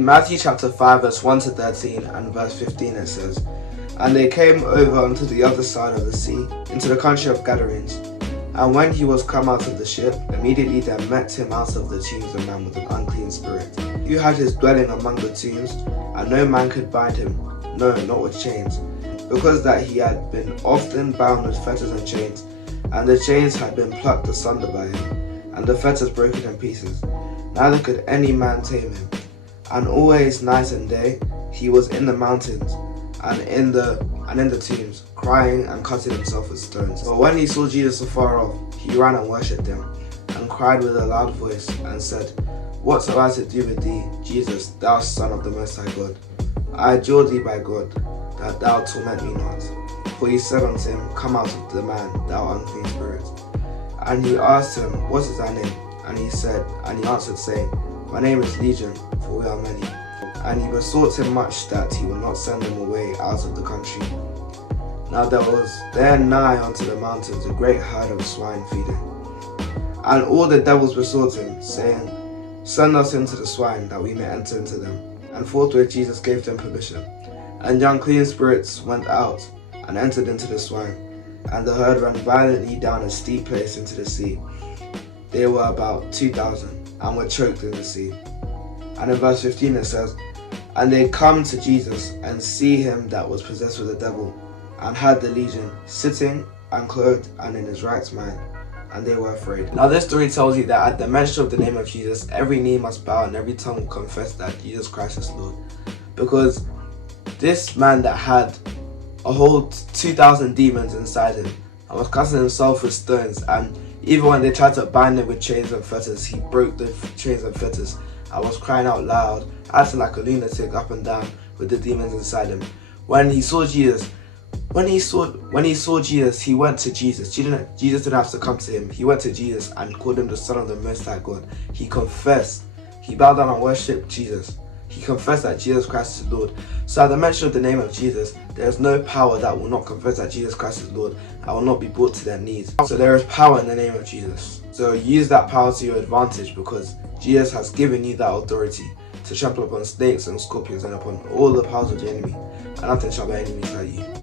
In Matthew chapter 5 verse 1 to 13 and verse 15 it says, "And they came over unto the other side of the sea, into the country of Gadarenes. And when he was come out of the ship, immediately there met him out of the tombs a man with an unclean spirit, who had his dwelling among the tombs, and no man could bind him, no, not with chains, because that he had been often bound with fetters and chains, and the chains had been plucked asunder by him, and the fetters broken in pieces. Neither could any man tame him. And always night and day he was in the mountains and in the tombs, crying and cutting himself with stones. But when he saw Jesus afar off, he ran and worshipped him, and cried with a loud voice, and said, What have I to do with thee, Jesus, thou Son of the Most High God? I adjure thee by God, that thou torment me not. For he said unto him, Come out of the man, thou unclean spirit. And he asked him, What is thy name? And he answered, saying, My name is Legion, for we are many. And he besought him much that he would not send them away out of the country. Now there was there nigh unto the mountains a great herd of swine feeding. And all the devils besought him, saying, Send us into the swine, that we may enter into them. And forthwith Jesus gave them permission. And the unclean spirits went out, and entered into the swine. And the herd ran violently down a steep place into the sea. They were about 2,000, and were choked in the sea. And in verse 15 it says, And they come to Jesus, and see him that was possessed with the devil, and had the legion, sitting and clothed and in his right mind, and they were afraid. Now this story tells you that at the mention of the name of Jesus, every knee must bow and every tongue will confess that Jesus Christ is Lord. Because this man that had a whole 2,000 demons inside him, and was cutting himself with stones, and even when they tried to bind him with chains and fetters, he broke the chains and fetters. I was crying out loud, acting like a lunatic up and down with the demons inside him. When he saw Jesus, he went to Jesus. Jesus didn't have to come to him. He went to Jesus and called him the Son of the Most High God. He confessed. He bowed down and worshipped Jesus. He confessed that Jesus Christ is Lord. So at the mention of the name of Jesus, there is no power that will not confess that Jesus Christ is Lord and will not be brought to their knees. So there is power in the name of Jesus. So use that power to your advantage, because Jesus has given you that authority to trample upon snakes and scorpions and upon all the powers of the enemy, and nothing shall by any means hurt you.